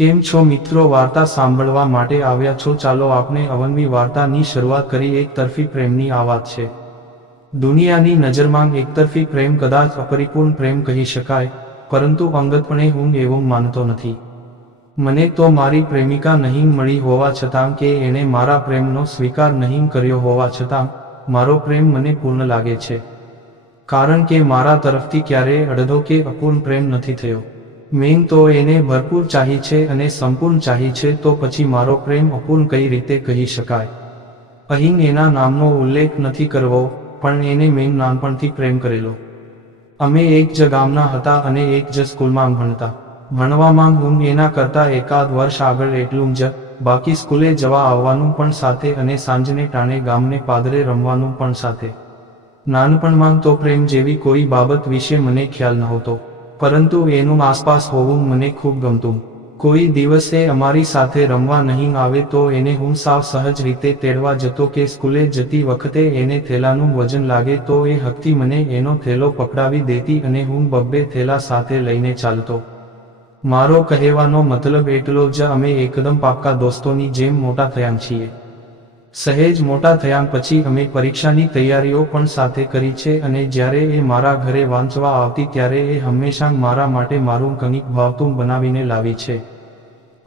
કેમ છો મિત્રો વાર્તા સાંભળવા માટે આવ્યા છો? ચાલો આપણે અવનવી વાર્તાની શરૂઆત કરી એક તરફી પ્રેમની આ વાત છે. દુનિયાની નજરમાં એકતરફી પ્રેમ કદાચ અપરિપૂર્ણ પ્રેમ કહી શકાય, પરંતુ અંગતપણે હું એવું માનતો નથી. મને તો મારી પ્રેમિકા નહીં મળી હોવા છતાં કે એણે મારા પ્રેમનો સ્વીકાર નહીં કર્યો હોવા છતાં, મારો પ્રેમ મને પૂર્ણ લાગે છે. કારણ કે મારા તરફથી ક્યારેય અડધો કે અપૂર્ણ પ્રેમ નથી થયો. મેં તો એને ભરપૂર ચાહી છે અને સંપૂર્ણ ચાહી છે તો પછી મારો પ્રેમ અપૂર્ણ કઈ રીતે કહી શકાય? અહીં એના નામનો ઉલ્લેખ નથી કરવો, પણ એને મેં નાનપણથી પ્રેમ કરેલો. અમે એક જ ગામના હતા અને એક જ સ્કૂલમાં ભણતા. ભણવામાં હું એના કરતા એકાદ વર્ષ આગળ એટલું જ, બાકી સ્કૂલે જવા આવવાનું પણ સાથે અને સાંજને ટાણે ગામને પાદરે રમવાનું પણ સાથે. નાનપણમાં તો પ્રેમ જેવી કોઈ બાબત વિશે મને ખ્યાલ નહોતો. પરંતુ એનું આસપાસ હોવું મને ખૂબ ગમતું. કોઈ દિવસે અમારી સાથે રમવા નહીં આવે તો એને હું સાવ સહજ રીતે તેડવા જતો કે સ્કૂલે જતી વખતે એને થેલાનું વજન લાગે તો એ હકથી મને એનો થેલો પકડાવી દેતી અને હું બબ્બે થેલા સાથે લઈને ચાલતો. મારો કહેવાનો મતલબ એટલો જ અમે એકદમ પાક્કા દોસ્તોની જેમ મોટા થયા છીએ. સહેજ મોટા થયા પછી અમે પરીક્ષાની તૈયારીઓ પણ સાથે કરી છે અને જ્યારે એ મારા ઘરે વાંચવા આવતી ત્યારે એ હંમેશા મારા માટે મારું કંઈક ભાવતું બનાવીને લાવી છે.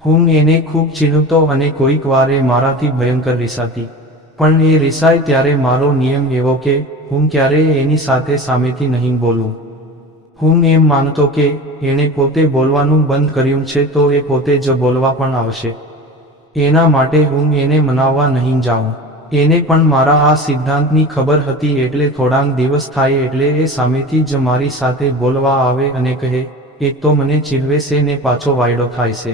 હું એને ખૂબ ચીહતો અને કોઈક વાર એ મારાથી ભયંકર રિસાતી. પણ એ રિસાય ત્યારે મારો નિયમ એવો કે, હું ક્યારેય એની સાથે સામેથી નહીં બોલું. હું એમ માનતો કે, એણે પોતે બોલવાનું બંધ કર્યું છે તો એ પોતે જ બોલવા પણ આવશે. એના માટે હું એને મનાવવા નહીં જાઉં. એને પણ મારા આ સિદ્ધાંતની ખબર હતી એટલે થોડાંક દિવસ થાય એટલે એ સામેથી જ મારી સાથે બોલવા આવે અને કહે, એક તો મને ચીડવે ને પાછો વાયડો થાય છે.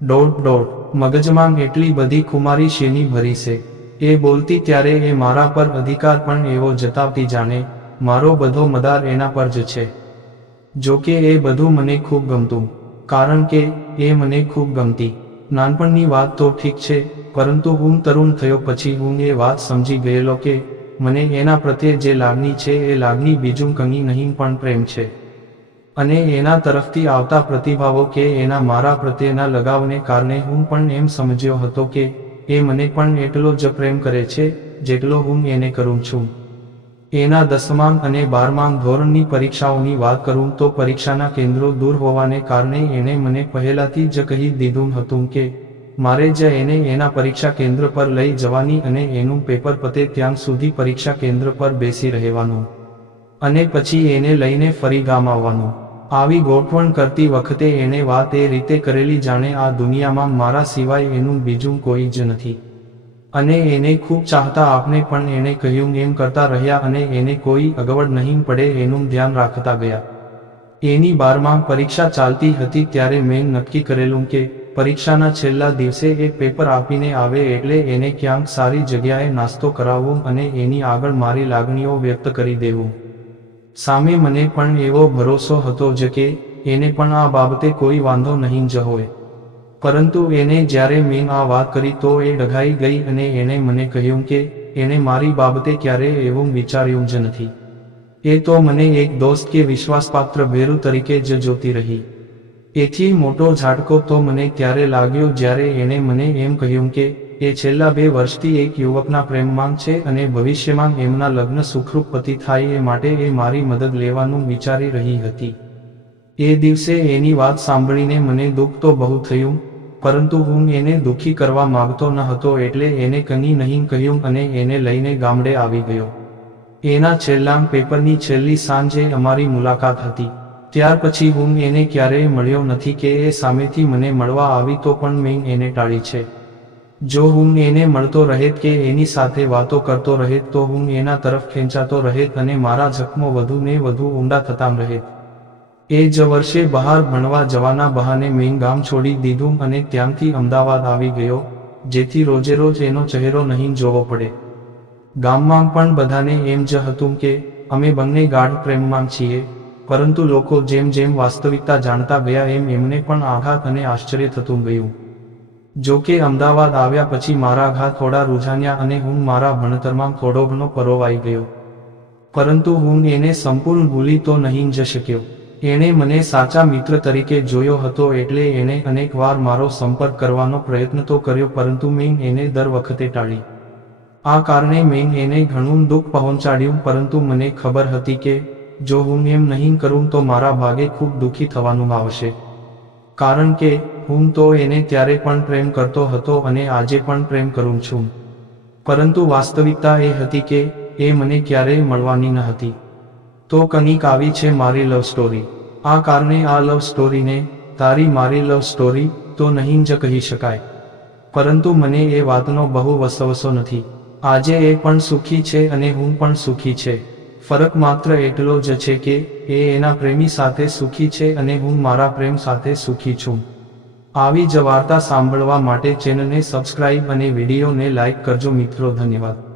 ડોટ ડોટ, મગજમાં એટલી બધી કુમારી શેની ભરી છે. એ બોલતી ત્યારે એ મારા પર અધિકાર પણ એવો જતાવતી જાણે, મારો બધો મદાર એના પર જ છે. જોકે એ બધું મને ખૂબ ગમતું, કારણ કે એ મને ખૂબ ગમતી. નાનપણની વાત તો ઠીક છે, પરંતુ હું તરુણ થયો પછી હું એ વાત સમજી ગયેલો કે, મને એના પ્રત્યે જે લાગણી છે એ લાગણી બીજું કંઈ નહીં પણ પ્રેમ છે. અને એના તરફથી આવતા પ્રતિભાવો કે એના મારા પ્રત્યેના લગાવને કારણે હું પણ એમ સમજ્યો હતો કે, એ મને પણ એટલો જ પ્રેમ કરે છે, જેટલો હું એને કરું છું. એના દસમાંગ અને બારમાંગ ધોરણની પરીક્ષાઓની વાત કરું તો પરીક્ષાના કેન્દ્રો દૂર હોવાને કારણે એણે મને પહેલાથી જ કહી દીધું હતું કે, મારે જ એને એના પરીક્ષા કેન્દ્ર પર લઈ જવાની અને એનું પેપર પતે ત્યાં સુધી પરીક્ષા કેન્દ્ર પર બેસી રહેવાનું. અને પછી એને લઈને ફરી ગામ આવવાનું. આવી ગોઠવણ કરતી વખતે એણે વાત એ રીતે કરેલી જાણે આ દુનિયામાં મારા સિવાય એનું બીજું કોઈ જ નથી. અને એને ખૂબ ચાહતા આપણે પણ એણે કહ્યું, એમ કરતા રહ્યા અને એને કોઈ અગવડ નહીં પડે એનું ધ્યાન રાખતા ગયા. એની બારમાં પરીક્ષા ચાલતી હતી ત્યારે મેં નક્કી કરેલું કે પરીક્ષાના છેલ્લા દિવસે એ પેપર આપીને આવે એટલે એને ક્યાંક સારી જગ્યાએ નાસ્તો કરાવવો અને એની આગળ મારી લાગણીઓ વ્યક્ત કરી દેવું. સામે મને પણ એવો ભરોસો હતો જ કે એને પણ આ બાબતે કોઈ વાંધો નહીં જ હોય. પરંતુ એને જ્યારે મેં આ વાત કરી તો એ ડઘાઈ ગઈ અને એણે મને કહ્યું કે, એણે મારી બાબતે ક્યારેય એવું વિચાર્યું જ નથી. એ તો મને એક દોસ્ત કે વિશ્વાસપાત્ર ભેરુ તરીકે જ જોતી રહી. એથી મોટો ઝાટકો તો મને ત્યારે લાગ્યો જ્યારે એણે મને એમ કહ્યું કે, એ છેલ્લા બે વર્ષથી એક યુવકના પ્રેમમાં છે અને ભવિષ્યમાં એમના લગ્ન સુખરૂપ પતિ થાય એ માટે એ મારી મદદ લેવાનું વિચારી રહી હતી. એ દિવસે એની વાત સાંભળીને મને દુઃખ તો બહુ થયું પરંતુ હું એને દુઃખી કરવા માંગતો ન હતો એટલે એને કંઈ નહીં કહ્યું અને એને લઈને ગામડે આવી ગયો. એના છેલ્લા પેપરની છેલ્લી સાંજે અમારી મુલાકાત હતી. ત્યાર પછી હું એને ક્યારેય મળ્યો નથી કે એ સામેથી મને મળવા આવી તો પણ મેં એને ટાળી છે. જો હું એને મળતો રહેત કે એની સાથે વાતો કરતો રહેત તો હું એના તરફ ખેંચાતો રહેત અને મારા જખમો વધુ ને વધુ ઊંડા થતા રહેત. એ જ વર્ષે બહાર ભણવા જવાના બહાને મેં ગામ છોડી દીધું અને ત્યાંથી અમદાવાદ આવી ગયો, જેથી રોજે રોજ એનો ચહેરો નહીં જોવો પડે. ગામમાં પણ બધાને એમ જ હતું કે, અમે બંને ગાઢ પ્રેમમાં છીએ, પરંતુ લોકો જેમ જેમ વાસ્તવિકતા જાણતા ગયા એમ એમને પણ આઘાત અને આશ્ચર્ય થતું ગયું. જો કે અમદાવાદ આવ્યા પછી મારા ઘા થોડા રૂઝાન્યા અને હું મારા ભણતરમાં થોડો ઘણો પરોવાઈ ગયો. પરંતુ હું એને સંપૂર્ણ ભૂલી તો નહીં જ શક્યો. એણે મને સાચા મિત્ર તરીકે જોયો હતો એટલે એણે અનેક વાર મારો સંપર્ક કરવાનો પ્રયત્ન તો કર્યો પરંતુ મેં એને દર વખતે ટાળી. આ કારણે મેં એને ઘણું દુઃખ પહોંચાડ્યું પરંતુ મને ખબર હતી કે, જો હું એમ નહીં કરું તો મારા ભાગે ખૂબ દુઃખી થવાનું આવશે. કારણ કે, હું તો એને ત્યારે પણ પ્રેમ કરતો હતો અને આજે પણ પ્રેમ કરું છું. પરંતુ વાસ્તવિકતા એ હતી કે, એ મને ક્યારેય મળવાની ન હતી. તો કનિક આવી છે મારી લવ સ્ટોરી આ કારણે આ લવ સ્ટોરીને તારી મારી લવ સ્ટોરી તો નહીં જ કહી શકાય. પરંતુ મને એ વાતનો બહુ વસવસો નથી. આજે એ પણ સુખી છે અને હું પણ સુખી છે. ફરક માત્ર એટલો જ છે કે, એ એના પ્રેમી સાથે સુખી છે અને હું મારા પ્રેમ સાથે સુખી છું. આવી જ વાર્તા સાંભળવા માટે ચેનલને સબસ્ક્રાઇબ અને વિડીયોને લાઇક કરજો મિત્રો, ધન્યવાદ.